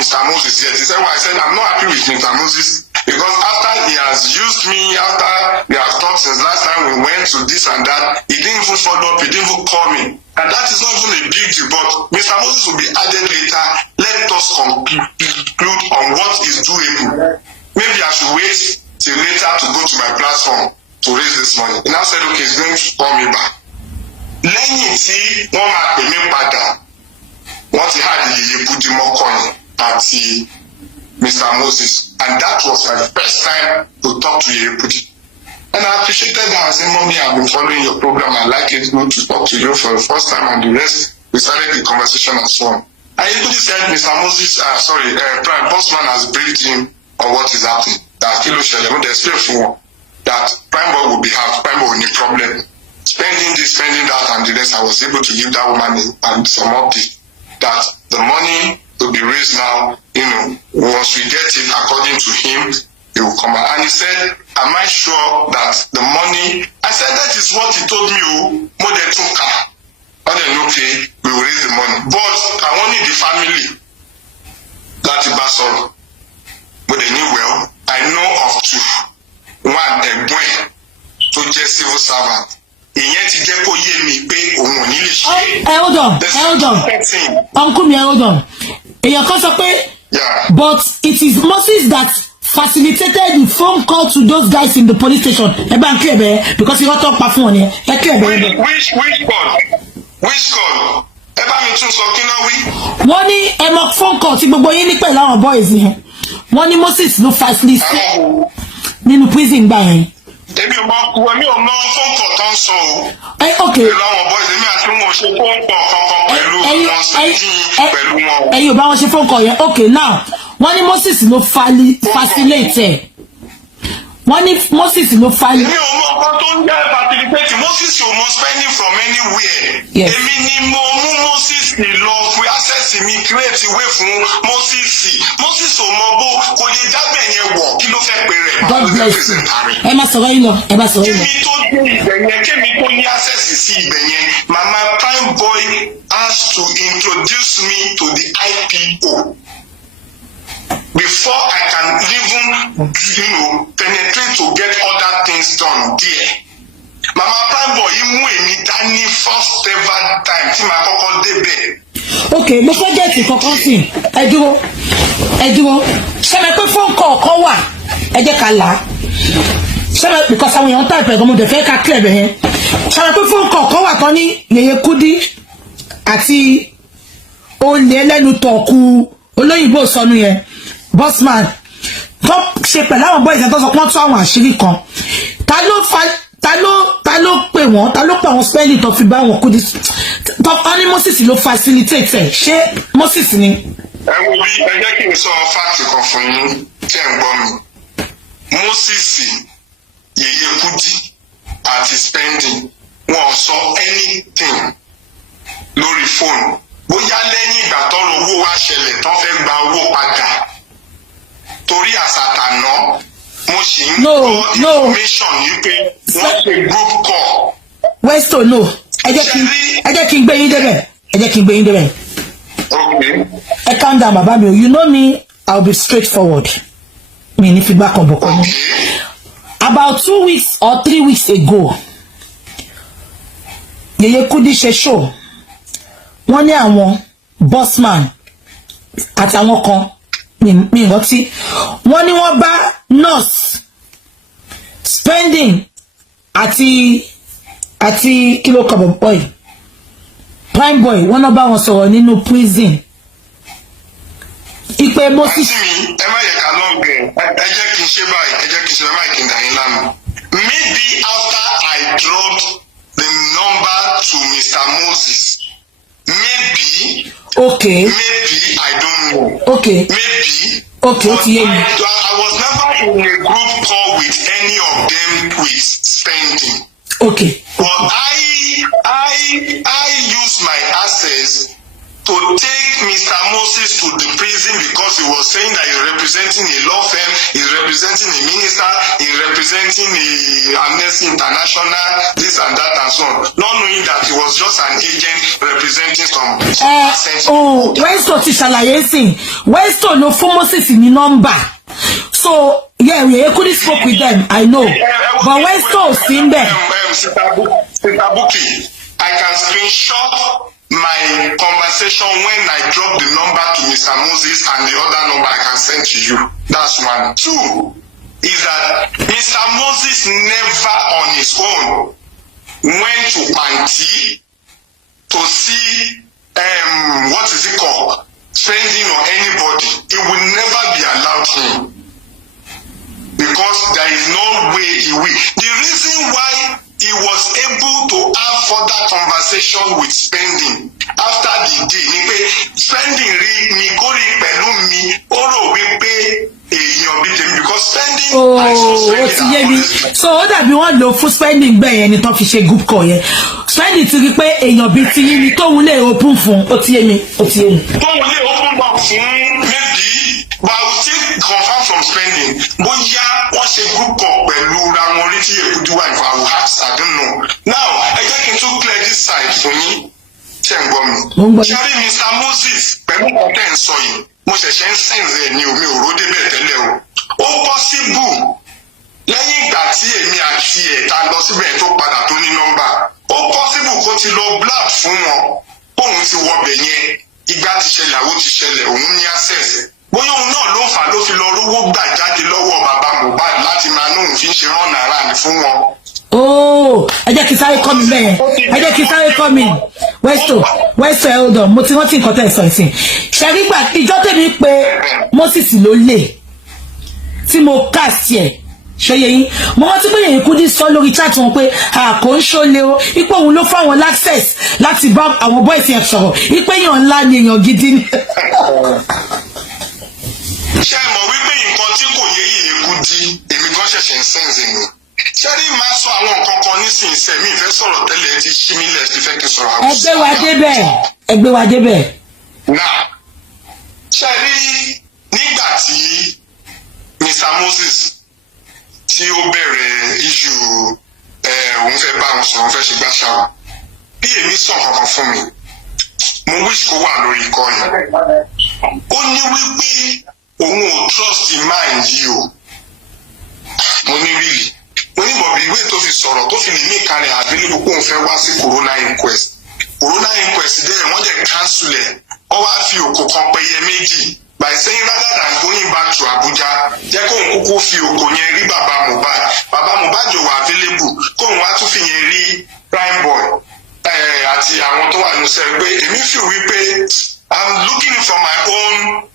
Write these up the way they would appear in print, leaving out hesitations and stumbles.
Mr. Moses yet. He said, well, I said, I'm not happy with Mr. Moses because after he has used me, after we have talked since last time we went to this and that, he didn't even follow up, he didn't even call me. And that is not even a big deal, but Mr. Moses will be added later. Let us conclude on what is doable. Maybe I should wait till later to go to my platform to raise this money. He now said, okay, he's going to call me back. Lẹ́yìn tí wọ́n máa pè mí padà, wọ́n ti had Yeye Kudi mọ́kànlá àti Mr. Moses, and that was my first time to talk to Yeye Kudi. And I appreciated that. I said, Mommy, I've been following your program. I like it. Good to talk to you for the first time, and the rest, we started the conversation and so on. And Yeye Kudi said, Mr. Moses, Prime Bossman has briefed him on what is happening. That Kilo Shele, when they explain for that Prime Boy will be have Prime Boy will need problem. Spending this, spending that, and the rest, I was able to give that woman and some update that the money will be raised now, once we get it according to him, it will come out. And he said, am I sure that the money, I said, that is what he told me, more than 2 car. And then, okay, we will raise the money. But I wanted the family that he basoro. But they knew well, I know of 2. One, a boy, to just civil servant. Hold on. Uncle me, hold on. Yeah. But it is Moses that facilitated the phone call to those guys in the police station. Because he got talk about phone here. Which call? Which call? Wọ́n ní ẹ phone call tí gbogbo yín ní pẹ̀lú àwọn boys yẹn. Wọ́n ní Moses ló facilitate nínú prison gbà yẹn. Èmi ò mọ phone call tán sọ o. Okay. Pẹ̀lú àwọn boys èmi àti wọn ò ṣe phone call kankan pẹ̀lú wọn speaking pẹ̀lú wọn. Ẹ̀yin ò bá wọn ṣe phone call yẹn. Okay, now wọ́n ní Moses ló facilitate. Wọ́n ní Moses ló èmi ò mọ ọkọ tó ń jẹ́ facilitate. Moses ò mọ spending from anywhere. Yes. Èmi ni mo mú Moses lọ fún access mi create way fún Moses. Moses ò mọ bó kò lè dábẹ̀ yẹn wọ̀ kí ló fẹ́ pè rẹ̀. God bless you. Ẹ má sọ̀rọ̀ yín lọ. Kémi tó dé ibẹ̀ yẹn, kémi tó ní access sí ibẹ̀ yẹn, Mama Prime Boy has to introduce me to the IPO before I can even, penetrate to get other things done there. Mama Prime Boy mú èmi dání first ever time tí màá kọ́kọ́ débẹ̀. Okay, mo fẹ́ jẹ́ ti kankan sí ẹ dúró ṣẹlẹ̀ pé phone call kan wà ẹ jẹ́ ká là á ṣẹlẹ̀ because àwọn èèyàn type ẹ̀gbọ́n mo dẹ̀ fẹ́ ká clear bẹ̀ yẹn ṣẹlẹ̀ pé phone call kan wà tán ní Yeye Kudi àti olè ẹlẹ́nu tọ̀kù olóyìnbó sọnù yẹn Bossman tó ṣe pẹ̀lú àwọn boys yẹn tó sọ pé wọ́n tún àwọn àṣírí kan ta ló pè wọ́n ta ló pè wọ́n spelling tó fi bá wọn Kudi tó ní Moses ló facilitate ẹ̀ ṣé Moses ni. Ẹ wo bí ẹ jẹ́ kí n sọ fáàtì kan fún yín tí ẹ̀ ń gbọ́ mi. Moses, Yeye Kudi àti spending wọn sọ anything lórí fóònù bóyá lẹ́yìn ìgbà tọ́rọ̀ owó wá ṣẹlẹ̀ tán fẹ́ gba owó padà torí àsàtàná mo sì ń gbọ́ information yìí pé wọ́n ṣe group call. Westo no ẹ jẹ́ kí n gbé yín débẹ̀. Okay. Calm down bàbá mi o, you know me, I'll be straightforward. Mi ní feedback on boko. About 2 weeks or 3 weeks ago, Yeye Kudi ṣe show. Wọ́n ní àwọn Bossman àtàwọn kan mi rántí. Wọ́n ní wọ́n bá nurse spending àti kilo kabo boy Prime Boy wọ́n náà bá wọn sọ̀rọ̀ nínú prison. Ipe Moses. Ẹ má yẹ ká lọ́ọ̀gẹ̀ ẹ jẹ́ kí n ṣe báyìí ẹ jẹ́ kí n ṣe báyìí kí n dà yín lánàá. Maybe after I dropped the number to Mr. Moses. Maybe. Okay. Maybe I don't know. Okay. Maybe. Okay. I was never in a group call with any of them with spending. Okay. But I use my access to take Mr. Moses to the prison reason because he was saying that he's representing a law firm, he's representing a minister, he's representing a Amnesty International, this and that and so on, not knowing that he was just an agent representing some Westo ti ṣàlàyé sìn. Westo no fún Moses ní number. So yeah, we couldn't spoke with them, I know. But Westo seen there. I can screenshot my conversation when I drop the number to Mr. Moses and the other number I can send to you. That's one. Two is that Mr. Moses never on his own went to Panti to see what is it called? Spending on anybody. It will never be allowed him. Because there is no way he will. The reason why he was able to have further conversation with Spending after the day ni pé Spending rí mi kó rí pẹ̀lú mi ó rò wípé èèyàn bí tèmi because Spending ó ti yé mi. So ó dàbí wọ́n lò fún Spending bẹ́ẹ̀ yẹn ni tó fi ṣe group call yẹn. Spending ti rí pé èèyàn bí ti yín ni tóun lè open fún ó ti yé mi. Tóun lè open up fún maybe but I will still confirm from Spending bóyá wọ́n ṣe group call pẹ̀lú ra wọn rí tí èkúdú wà if I will ask I don't know. Now ẹ jẹ́ kí n tún clear this side fún yín ṣe ń gbọ́ mi. Ṣẹ́rí Mr. Moses pẹ̀lú ọ̀tẹ̀ ń sọ yìí mo ṣẹ̀ṣẹ̀ ń sẹ́ǹsì ẹ̀ ní omi òró débẹ̀ tẹ́lẹ̀ o. Ó possible lẹ́yìn ìgbà tí èmi àti ẹ̀ ta lọ síbẹ̀ tó padà tó ní nọ́mbà ó possible kó ti lọ blab fún wọn òun ti wọbẹ̀ yẹn ìgbà ti ṣẹlẹ̀ àwọn ti ṣẹlẹ̀ òun ní access. Bóyá òun náà ló fà ló fi lọ rówó gbà jáde lọ́wọ́ bàbá Mohbad láti máa nóhùn fi ń ṣe rán nàrà ní fún wọn. Ẹ jẹ́ kí sáré kọ́ mi bẹ́ẹ̀ ẹ jẹ́ kí sáré kọ́ mi Westo hold on mo ti rántí nǹkan tẹ̀ sọ ìsìn ṣẹ́rí gbà ìjọ tèmi pé Moses ló lè tí mo cast ẹ̀ ṣọyẹ yín mo rántí pé èyí kú ní sọ lórí chat wọn pé àkó ń ṣọlẹ o ipò òun ló fáwọn access láti bá àwọn boys yẹn sọ̀rọ̀ ipò èèyàn ńlá ni èèyàn gidi ni. Ṣé ẹ mọ̀ wípé nǹkan tí kò yé yìí kú di èmi gan ṣẹ̀ṣẹ̀ ń sẹ́ǹsì ni. Ṣé rí máa sọ àwọn nǹkan kan nísìnyí sẹ́ mi ìfẹ́ sọ̀rọ̀ tẹ́lẹ̀ ti ṣí mi lẹ̀ ti fẹ́ kí n sọ̀rọ̀ àwọn. Ẹgbẹ́ wa débẹ̀. Now ṣé rí nígbà tí Mr. Moses tí ó bẹ̀rẹ̀ issue òun fẹ́ bá wọn sọ̀rọ̀ fẹ́ ṣe gbàṣà bí èmi sọ kankan fún mi mo wish kó wà lórí ikọ́ yẹn. Ó ní wípé òun ò trust in mind yìí o. Mo ní really. Mo ní bọ̀bí ìwé tó fi sọ̀rọ̀ tó fi lè ní ìkàlẹ̀ àbílẹ̀ kó òun fẹ́ wá sí corona inquest. Corona inquest dẹ̀ wọ́n jẹ́ cancel ẹ̀. Ó wá fi òkò kan pẹyẹ méjì. By saying rather than going back to Abuja, jẹ́ kóun kúkú fi òkò yẹn rí bàbá Mohbad. Bàbá Mohbad jọ wà available. Kóun wá tún fi yẹn rí prime boy. Àti àwọn tó wà ní sẹ́ẹ̀ pé èmi feel wípé I'm looking for my own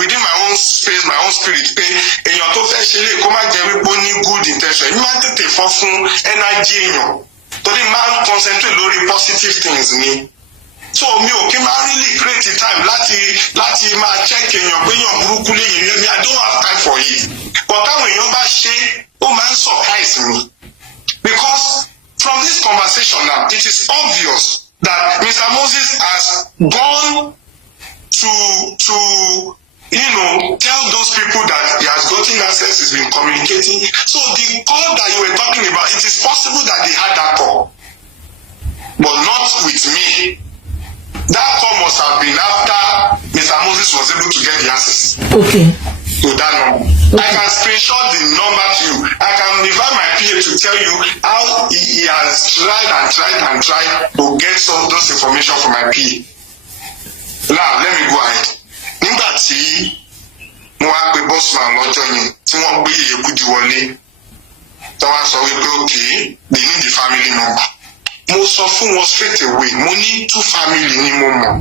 within my own space, my own spirit pé èèyàn tó fẹ́ ṣe lè kó má jẹ́ wípé ó ní good intention èmi máa ń tètè fọ́ fún energy èèyàn torí máa ń concentrate lórí positive things ni. So mi ò kí máa really create time láti máa check èèyàn pé èèyàn burúkú léyìn mi I don't have time for it. But táwọn èèyàn bá ṣe ó máa ń surprise me because from this conversation now it is obvious that Mr. Moses has gone to tell those people that he has gotten access, he's been communicating. So the call that you were talking about, it is possible that they had that call, but not with me. That call must have been after Mr. Moses was able to get the access. Okay. To that number. Okay. I can screenshot the number to you. I can invite my PA to tell you how he has tried to get some those information from my PA. Now let me go ahead. Nígbà tí mo wá pe bossman lọ́jọ́ yẹn tí wọ́n gbé Yèyékúdí wọlé tí wọ́n sọ wípé okay they need the family number. Mo sọ fún wọn straight away mo ní 2 family ni mo mọ̀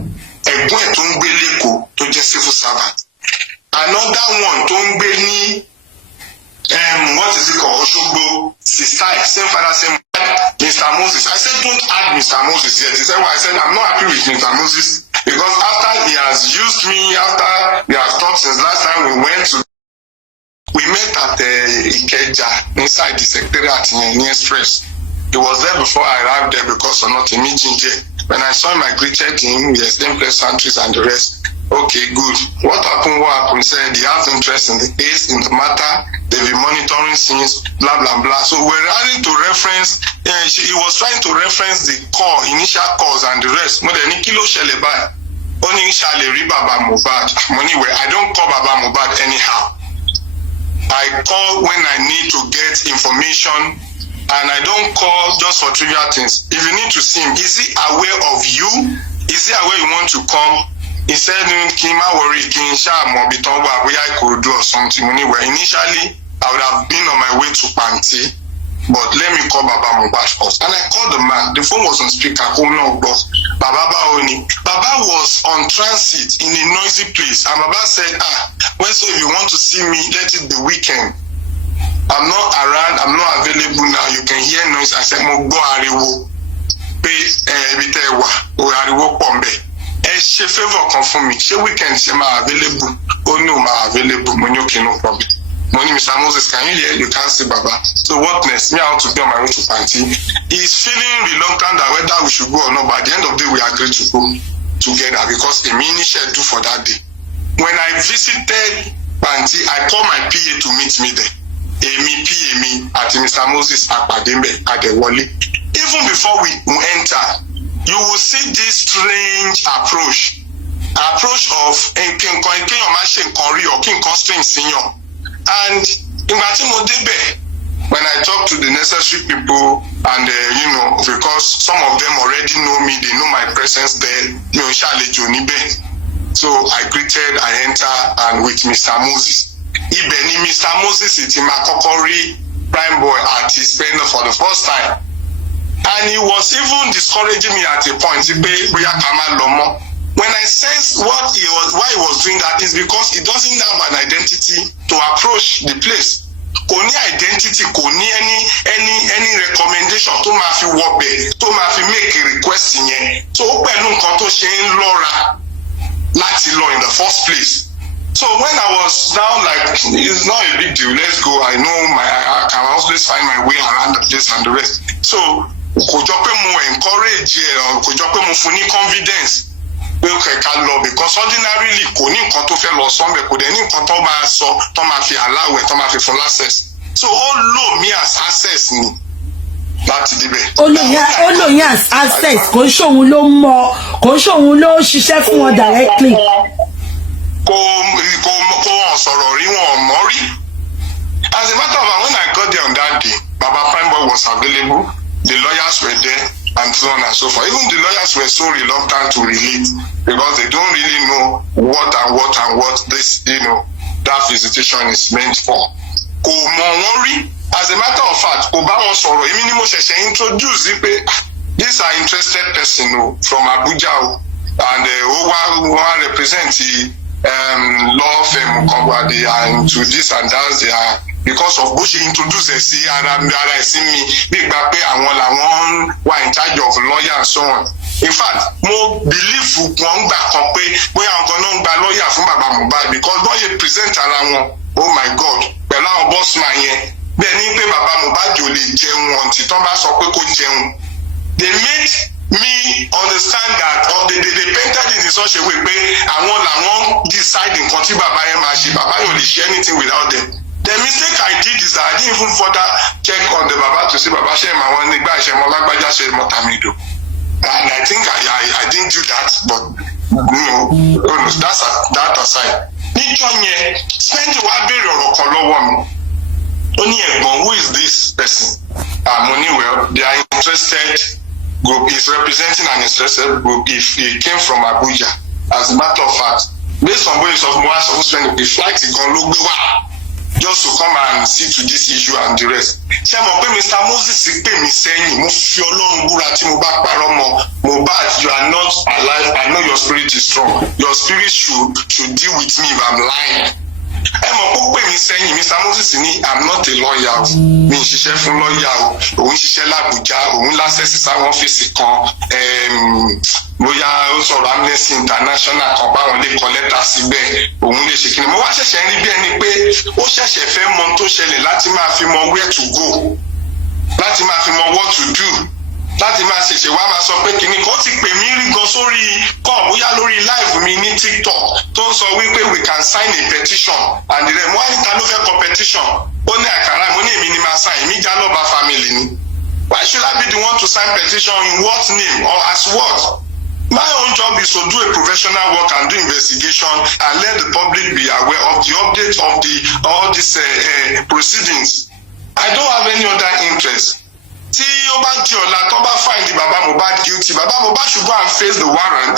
ẹ̀gbọ́n ẹ̀ tó ń gbé lẹ́kọ̀ọ́ tó jẹ́ civil servant. Another one tó ń gbé ní what is it called Òṣogbo sister same father same mother Mr. Moses. I said don't add Mr. Moses yet. He said well I said I'm not happy with Mr. Moses because after he has used me after we have talked since last time we met at Ikeja inside the secretariat in Express. He was there before I arrived there because of nothing meeting there. When I saw him, I greeted him. He explained pleasantries and the rest. Okay, good. What happened? Said he has interest in the case, in the matter. They've been monitoring since, blah, blah, blah. So we're trying to reference, he was trying to reference the call, initial calls and the rest. More than kilo shelebai. Only shall read Baba Mohbad. I don't call Baba Mohbad anyhow. I call when I need to get information, and I don't call just for trivial things. If you need to see him, is he aware of you? Is he aware you want to come? He said, Kima worry, Kinsha Mobitongo, I could do or something. Anyway, initially, I would have been on my way to Panti, but let me call Baba Mohbad first. And I called the man. The phone was on speaker. Baba was on transit in a noisy place. And Baba said, Westo, if you want to see me, let it be weekend. I'm not around, I'm not available now. You can hear noise. I said, Mo go ariwo. Pay bitewa o ariwo pombe. She favor come for me. She weekend she ma available. Oh no, ma available. Monyoke no problem. Money, Mr. Moses, can you hear? You can't see Baba. So what next? Me, I want to be on my way to Panti. He's feeling reluctant that whether we should go or not. By the end of the day, we agreed to go together because a mini schedule for that day. When I visited Panti, I called my PA to meet me there. PA at Mr. Moses Akpadembe at the Wally. Even before we enter, you will see this strange approach of King Kori or King Constraint Senior. And when I talk to the necessary people, and because some of them already know me, they know my presence there. So I greeted, I enter, and with Mr. Moses. Ibeni Mr. Moses is in Makokori prime boy artist for the first time. And he was even discouraging me at a point. When I sensed why he was doing that is because he doesn't have an identity to approach the place. Kò ní identity, kò ní any recommendation tó máa fi wọbẹ̀, tó máa fi make a request yẹn. So ó pẹ̀lú nǹkan tó ṣe ń lọ́ra láti lọ in the first place. So when I was down, like, it's not a big deal, let's go. I know I can always find my way around the place and the rest. So kò jọ pé mo encourage kò jọ pé mo fún ní confidence. Because ordinarily kò ní nǹkan tó fẹ́ lọ sọ́nbẹ̀, kò dẹ̀ ní nǹkan tó máa sọ tó máa fi allow ẹ̀ tó máa fi fún access. So ó lò mí as access ni láti débẹ̀. Ó lò yín as access, kò ṣòun ló mọ̀, kò ṣòun ló ṣiṣẹ́ fún wọn directly. Kò sọ̀rọ̀ rí wọn mọ́ rí. As a matter of fact, when I got there on that day, Baba Prime Boy was available, the lawyers were there, and so on and so forth. Even the lawyers were so reluctant to relate because they don't really know what this, that visitation is meant for. Kò mọ̀ wọ́n rí. As a matter of fact, kò bá wọn sọ̀rọ̀. Èmi ni mo ṣẹ̀ṣẹ̀ introduce pé these are interested person from Abuja and who represent the law firm kan they are into this and that. They are because of bó ṣe introduce ẹ sí ara ẹ sí mi bí gbà pé àwọn làwọn wà in charge of lawyer and so on. In fact, mo believe wọn gbà kan pé bóyá àwọn kan náà ń gba lawyer fún Baba Mohbad because wọ́n ṣe present ara wọn, oh my God, pẹ̀lú àwọn boss man yẹn bẹ́ẹ̀ ni pé Baba Mohbad ò lè jẹun ọ̀ntì tán bá sọ pé kó jẹun. They made me understand that they painted it in such a way pé àwọn làwọn decide nǹkan tí bàbá yẹn máa ṣe, bàbá yẹn ò lè ṣe anything without them. The mistake I did is that I didn't even further check on the Baba to see Baba Shema one Nigba Shema Lagbaja Shema Tamido. And I think I didn't do that, but that's that aside. Níjọ́ yẹn, Spend wá béèrè ọ̀rọ̀ kan lọ́wọ́ mi. Ó ní ẹ̀gbọ́n, who is this person? Well, they are interested group. He's representing an interested group. If he came from Abuja, as a matter of fact, based on what he's saying, the flight is going to look just to come and see to this issue and the rest. Ṣé mo pé Mr. Moses pè mí sẹ́yìn, mo fi Ọlọ́run búra tí mo bá parọ́ mọ́ Mohbad, you are not alive. I know your spirit is strong. Your spirit should deal with me if I'm lying. Ẹ mọ̀ pé pè mí sẹ́yìn, Mr. Moses ní I'm not a lawyer o, mi ń ṣiṣẹ́ fún lawyer o, òun ṣiṣẹ́ l'Abuja, òun lásẹ̀sì sáwọn ọ́fíìsì kan, bóyá ó sọ̀rọ̀ Amnesty International kan báwọn lè kọ lẹ́tà síbẹ̀, òun lè ṣe kíni. Mo wá ṣẹ̀ṣẹ̀ rí bí ẹni pé ó ṣẹ̀ṣẹ̀ fẹ́ mọ tó ṣẹlẹ̀ láti máa fi mọ where to go, láti máa fi mọ what to do. láti máa ṣẹ̀ṣẹ̀ wá máa sọ pé kìnnì kan ti pè mí rí gan sórí kọ́ bóyá lórí live mi ní TikTok tó ń sọ wípé we can sign a petition and the mo wá níta ló fẹ́ kọ petition ó ní àkàrà mo ní èmi ni máa sign èmi Jaloba family ni. Why should I be the one to sign petition in what name or as what? My own job is to do a professional work and do investigation and let the public be aware of the update of all these proceedings. I don't have any other interest. Tí ó bá di ọ̀la tó bá find the Baba Mohbad guilty, Baba Mohbad should go and face the warrant.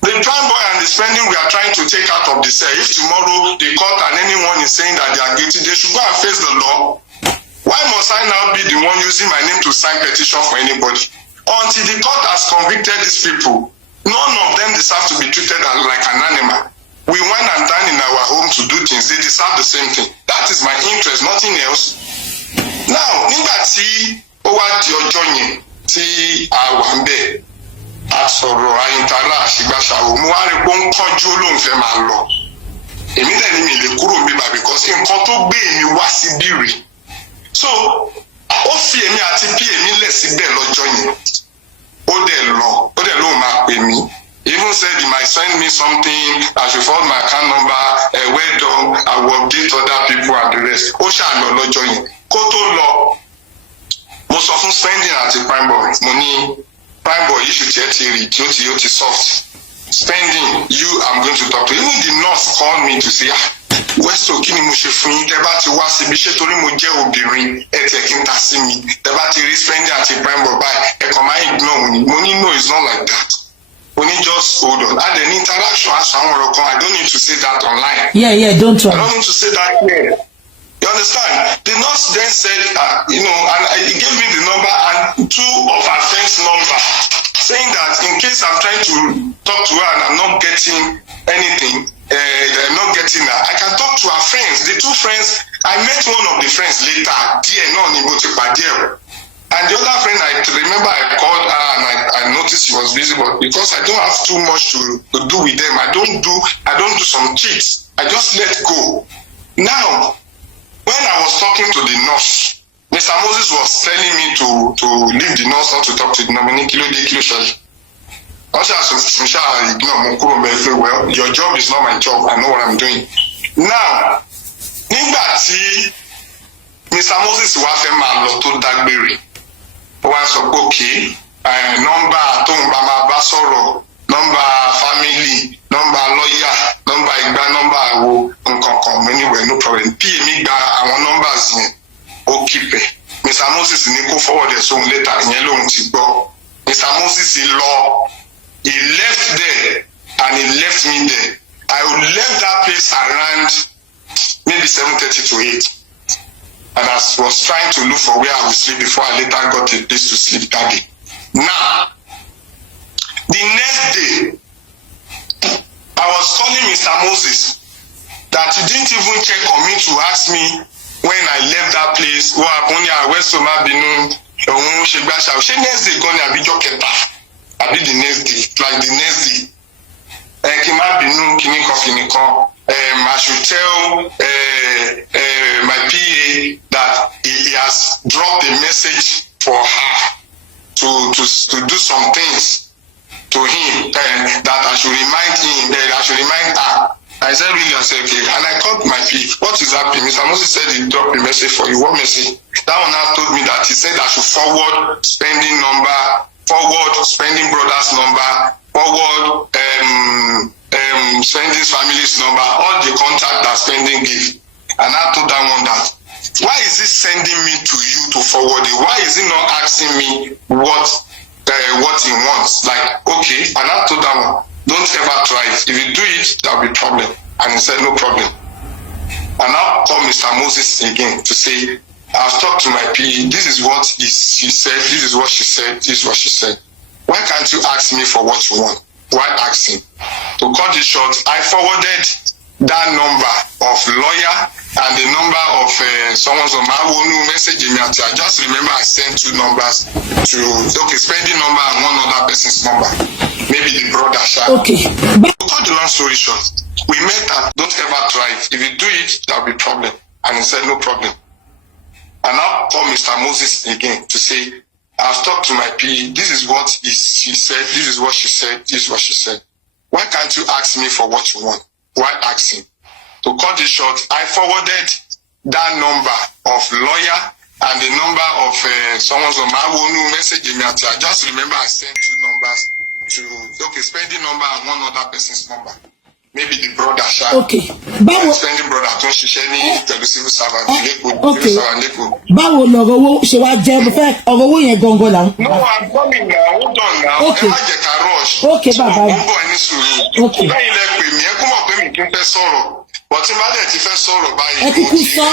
The prime boy and the spending we are trying to take out of the cell. If tomorrow the court and anyone is saying that they are guilty, they should go and face the law. Why must I now be the one using my name to sign petition for anybody? Until the court has convicted these people, none of them deserve to be treated like an animal. We went and dine in our home to do things. They deserve the same thing. That is my interest, nothing else. Now, nígbà tí ó wá di ọjọ́ yẹn tí a wà ń bẹ̀, a sọ̀rọ̀ ayíntara àṣìgbàṣàwò, mo wá rí pé ó ń kánjú lóun fẹ́ máa lọ. Èmi dẹ̀ ni mi lè kúrò ń bíbá because nǹkan tó gbé èmi wá síbí rèé. So ó fi èmi àti bí èmi lẹ̀ síbẹ̀ lọ́jọ́ yẹn ó dẹ̀ lóun máa pè mí. Even said he might send me something, I should forward my account number, well done, I will update other people and the rest. Ó ṣàlọ́ lọ́jọ́ yẹn. Kó tó lọ, mo sọ fún spending àti prime boy, mo ní prime boy issue tiẹ̀ ti rí tí ó ti soft. Spending, I'm going to talk to. Even the nurse called me to say, Westo, kí ni mo ṣe fún yín? Tẹ́ bá ti wá síbi iṣẹ́ torí mo jẹ́ obìnrin, ẹ tẹ̀ kí n ta sí mi. Tẹ́ bá ti rí spending àti prime boy báyìí, ẹ kàn máa ignore mi. Mo ní no, it's not like that. Only just hold on. And then interaction as I don't need to say that online. Yeah, don't try. I don't need to say that here. You understand? The nurse then said, and he gave me the number and two of her friends' number, saying that in case I'm trying to talk to her and I'm not getting anything, they're not getting her, I can talk to her friends. The two friends, I met one of the friends later, and the other friend, I remember I called her and I noticed she was busy, but because I don't have too much to do with them, I don't do some cheats. I just let go. Now, when I was talking to the nurse, Mr. Moses was telling me to leave the nurse, not to talk to the nominee. Well, your job is not my job. I know what I'm doing. Now, nígbà tí Mr. Moses wá fẹ́ máa lọ tó dágbére, ó wá sọ pé okay, nọ́mbà tó ń bá máa bá sọ̀rọ̀, nọ́mbà family, nọ́mbà lawyer, nọ́mbà ìgbà, nọ́mbà àwo nǹkan kan, anyway, no problem. P mi gba àwọn numbers yẹn, ó keep ẹ̀. Mr. Moses ní kó forward ẹ̀ sóhun later, ìyẹn lòun ti gbọ́. Mr. Moses lọ, he left there and he left me there. I left that place around maybe 7:30 to 8. And I was trying to look for where I would sleep before I later got a place to sleep that day. Now, the next day, I was calling Mr. Moses that he didn't even check on me to ask me when I left that place, what happened here, Westo ma binu, she next day gone abijo keta. I did the next day, like the next day. Kima binu kiniko. I should tell my PA that he has dropped a message for her to do some things to him, that I should remind him, that I should remind her. I said, really? I said, okay. And I called my PA. What is happening? Mr. Moses said he dropped a message for you. What message? That one now told me that he said I should forward spending number, forward spending brother's number, forward spending family's number, all the contact that spending gave. And I told that one that, why is he sending me to you to forward it? Why is he not asking me what he wants? Like, okay. And I told that one, don't ever try it. If you do it, there'll be problem. And he said, no problem. And I called Mr. Moses again to say, I've talked to my PE. This is what he said. This is what she said. This is what she said. Why can't you ask me for what you want? Why ask him? To cut it short, I forwarded that number of lawyer and the number of someone's message me. I just remember I sent two numbers to spending number and one other person's number. Maybe the brother. Okay. To cut the long story short, we met that. Don't ever try it. If you do it, there'll be problem. And he said no problem. And I'll call Mr. Moses again to say, I've talked to my PE. This is what she said. This is what she said. This is what she said. Why can't you ask me for what you want? Why ask him? To cut it short, I forwarded that number of lawyer and the number of someone's on my own message. I just remember I sent 2 numbers to spending number and one other person's number. Maybe the brother. Okay. Spending brother don't she share any civil servant. Okay. Báwo lọ̀rọ̀ owó ṣe wá jẹ́ mo fẹ́ ọ̀rọ̀ owó yẹn gangan là. No, I'm coming now. Hold on now. Okay. Ẹ má jẹ́ ká rush. Okay, bàbá. Mo ń bọ̀ ẹni sùúrù. Okay. Bẹ́ẹ̀ ilẹ̀ pè mí ẹ kú mọ̀ pé mi kì í fẹ́ sọ̀rọ̀. But tí n bá dẹ̀ ti fẹ́ sọ̀rọ̀ báyìí. Ẹ kúkú sọ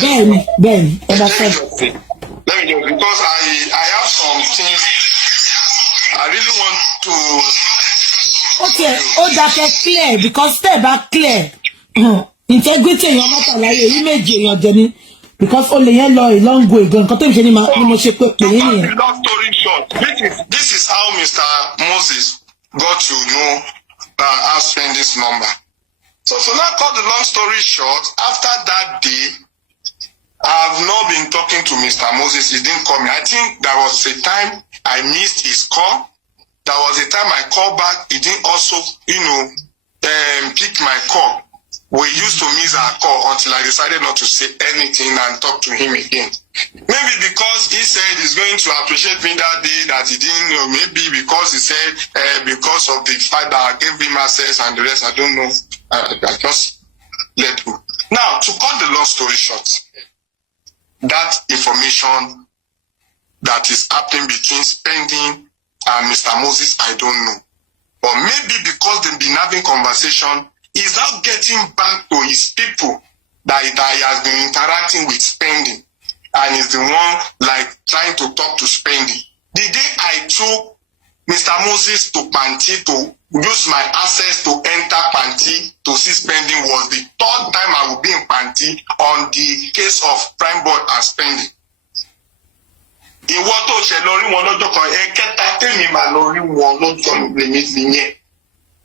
bẹ́ẹ̀ni ẹ bá fẹ́. Let me just because I have some things I really want to. Okay, ó dákẹ́ clear because tẹ́ bá clear integrity èèyàn mọ́tò láyé image èèyàn jẹ ni because ó lè yẹn lọ a long way gan nǹkan tó ń ṣe ni mo ṣe pé yín nìyẹn. Long story short, this is how Mr. Moses got to know how to spend this number. So now cut the long story short, after that day, I've not been talking to Mr. Moses. He didn't call me. I think there was a time I missed his call. There was a time I called back. He didn't also, pick my call. We used to miss our call until I decided not to say anything and talk to him again. Maybe because he said he's going to appreciate me that day that he didn't know. Maybe because he said because of the fact that I gave him access and the rest. I don't know. I just let go. Now, to cut the long story short, that information that is happening between Spending and Mr. Moses, I don't know. But maybe because they've been having conversation, he's now getting back to his people that he has been interacting with Spending. And he's the one like trying to talk to Spending. The day I took Mr. Moses to Panti to use my access to enter Panti to see Spending was the 3rd time I will be in Panti on the case of Prime Boy and Spending. Ìwọ tó ṣe lọ rí wọn lọ́jọ́ kan ẹ̀kẹta tèmi máa lọ rí wọn lọ́jọ́ nìyẹn.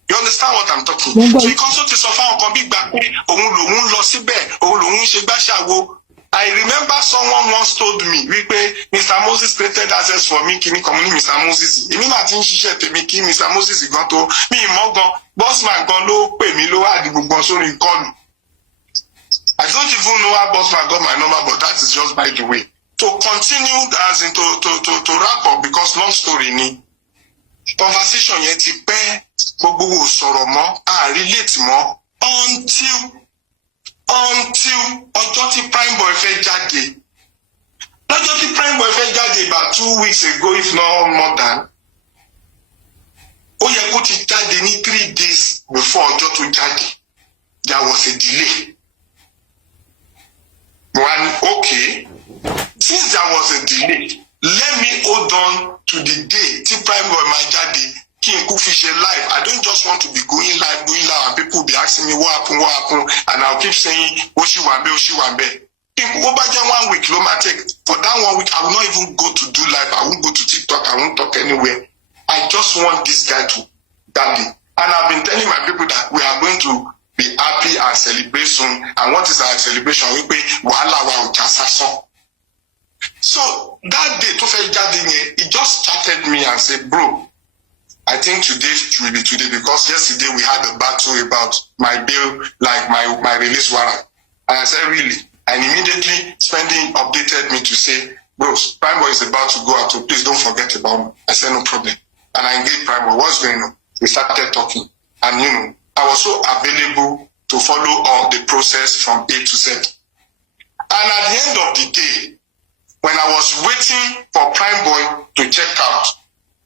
You understand what I'm talking? So because ó ti sọ fáwọn kan bí gbà pé òun lòun lọ síbẹ̀ òun lòun ṣe gbàṣàwo. I remember someone once told me wípé Mr. Moses created access for me kìíní kan ní Mr. Moses. Èmi máa ti ń ṣiṣẹ́ tèmi kí Mr. Moses gan tó mi ìmọ̀ gan bossman gan ló pè mí ló wà ní gbogbo sórí kọlù. I don't even know how bossman got my number, but that is just by the way. To continue as in to wrap up because long story ni conversation yẹn ti pẹ́ gbogbo wo sọ̀rọ̀ mọ́ relate mọ́ until ọjọ́ tí Prime Boy fẹ́ jáde lọ́jọ́ tí Prime Boy fẹ́ jáde about 2 weeks ago if not more than ó yẹ kó ti jáde ní 3 days before ọjọ́ tó jáde there was a delay. Okay. Since there was a delay, let me hold on to the day till Prime Boy my daddy King Kufi live. I don't just want to be going live, and people will be asking me what happened, and I'll keep saying Oshiwambe. King Kubaja 1 week, take. For that 1 week, I will not even go to do live. I won't go to TikTok, I won't talk anywhere. I just want this guy to daddy. And I've been telling my people that we are going to be happy and celebration. And what is our celebration? We pay Wahala Ujasason. So that day, he just chatted me and said, bro, I think today will be today because yesterday we had a battle about my bill, like my release warrant. And I said, really? And immediately Spending updated me to say, bro, Prime Boy is about to go out, so please don't forget about me. I said, no problem. And I engaged Prime Boy, what's going on? We started talking. And I was so available to follow all the process from A to Z. And at the end of the day, when I was waiting for Prime Boy to check out,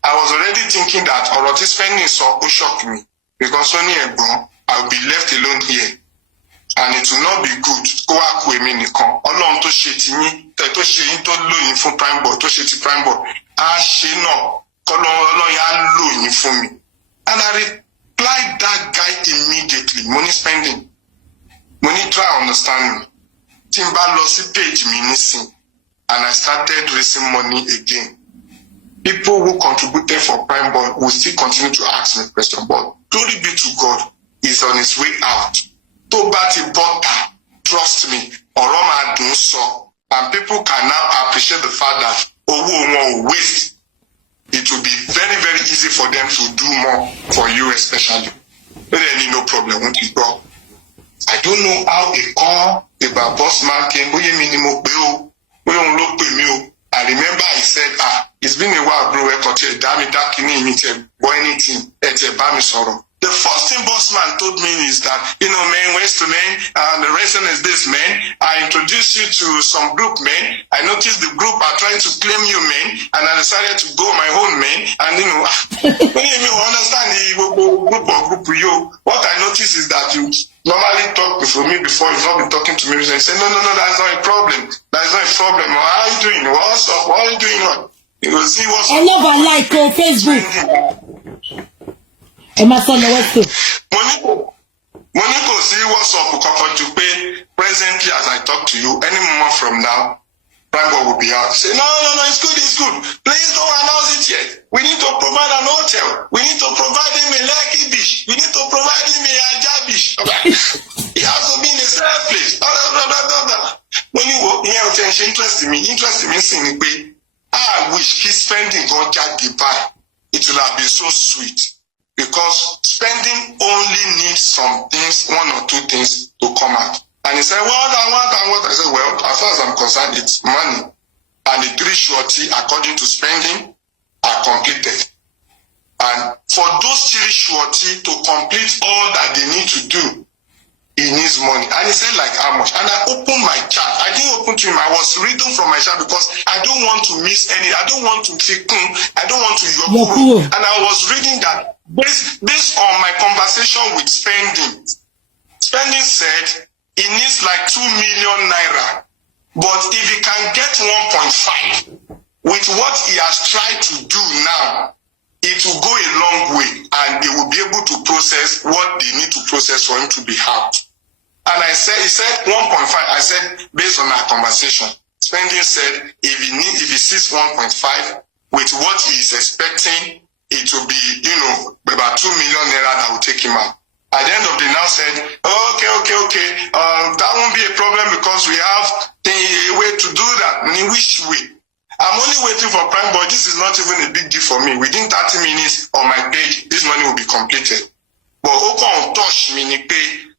I was already thinking that Oroti Spending so shocked me because only I will be left alone here. And it will not be good. Go out with me, Nikon. Along to shit me, to shit to loan for Prime Boy, to shit Prime Boy. She no, loan for me. And I replied that guy immediately. Money Spending. Money try understand me. Timba lossy page me missing. And I started raising money again. People who contributed for Prime Boy will still continue to ask me questions, but glory be to God, he's on his way out. Tobati Bota, trust me, Oroma do so, and people can now appreciate the fact that waste. It will be very, very easy for them to do more for you, especially. But then no problem. I don't know how a call about boss man came. I remember I said, it's been a while, bro. Anything. The first thing boss man told me is that, man, Westo, man, the reason is this, man. I introduced you to some group, man. I noticed the group are trying to claim you, man, and I decided to go my own, man. And when you understand the group, what I noticed is that you normally talk with me before you've not been talking to me. And say, no, that's not a problem. That's not a problem. How are you doing? What's up? What are you doing? You go see what's up. I never like on Facebook. Monica, see what's up to pay presently as I talk to you. Any moment from now, Prime Boy will be out. Say, no, it's good. Please don't announce it yet. We need to provide an hotel. We need to provide him a Lucky Beach. We need to provide him a Aja Beach. Okay. He has to be in a safe place. When you go, interest in me seeing it. I wish he's spending on Jack Dubai. It would have been so sweet. Because spending only needs some things, one or two things to come out. And he said, what? I said, well, as far as I'm concerned, it's money. And the 3 shorty, according to spending, are completed. And for those 3 shorty to complete all that they need to do, he needs money. And he said, like, how much? And I opened my chat. I didn't open to him. I was reading from my chat because I don't want to miss any. I don't want to feel, I don't want to yokuru. And I was reading that based on my conversation with Spending said he needs like 2 million naira. But if he can get 1.5 with what he has tried to do now, it will go a long way and they will be able to process what they need to process for him to be out. And he said 1.5. I said, based on our conversation, Spending said if he sees 1.5 with what he is expecting, it will be, about 2 million naira that will take him out. At the end of the day, now said, okay. That won't be a problem because we have a way to do that. In which way? I'm only waiting for Prime Boy. This is not even a big deal for me. Within 30 minutes on my page, this money will be completed. But Okon touch me, ni pay.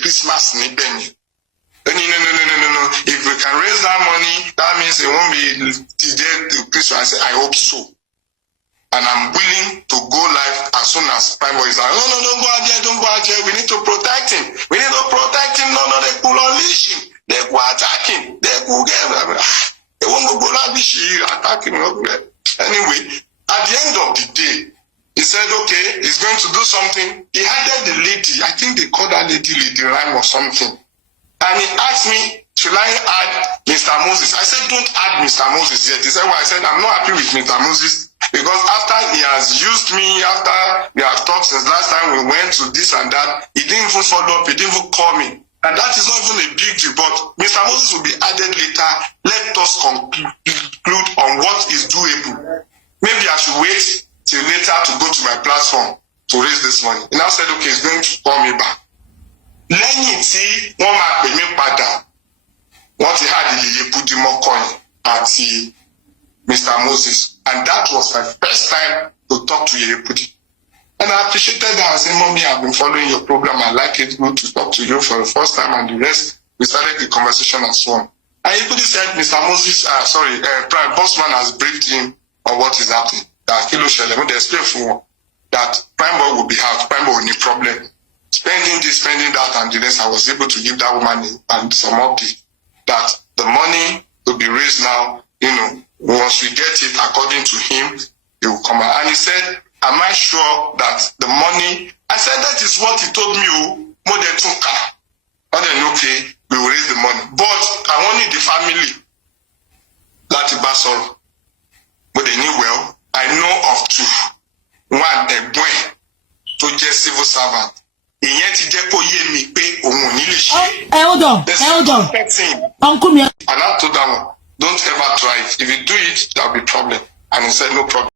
Christmas ni Benny. No. If we can raise that money, that means it won't be there to Christmas. I said, I hope so. And I'm willing to go live as soon as Prime Boy is like, no, don't go out there. We need to protect him. No, they could unleash him. They could attack him. They could get him. They won't go attack him. Anyway, at the end of the day, he said, okay, he's going to do something. He added the lady. I think they called that lady Rhyme or something. And he asked me, should I add Mr. Moses? I said, don't add Mr. Moses yet. He said, well, I said, I'm not happy with Mr. Moses because after he has used me, after we have talked since last time we went to this and that, he didn't even follow up, he didn't even call me. And that is not even a big deal, but Mr. Moses will be added later. Let us conclude on what is doable. Maybe I should wait till later to go to my platform to raise this money. He now said, okay, he's going to call me back. Lẹ́yìn tí wọ́n máa pè mí padà, wọ́n ti had Yeye Budimo coin àti Mr. Moses. And that was my first time to talk to Yeye Budi. And I appreciated that. I said, Mommy, I've been following your program. I like it. Good to talk to you for the first time. And the rest, we started the conversation and so on. And Yeye Budi said, Mr. Moses, Prime Bossman has briefed him on what is happening. That Kilo Shele, when they explain for that Prime Boy will be out, Prime Boy will need problem. Spending this, spending that, and the rest, I was able to give that woman and some update that the money will be raised now, once we get it, according to him, it will come out. And he said, am I sure that the money, I said, that is what he told me, more than 2K. And then, okay, we will raise the money. But I wanted the family, Lati Basol, but they knew well, I know of 2. One, a boy, to just civil servant. Hold on. Uncle me. And I told them, don't ever try it. If you do it, there'll be problem. And he said, no problem.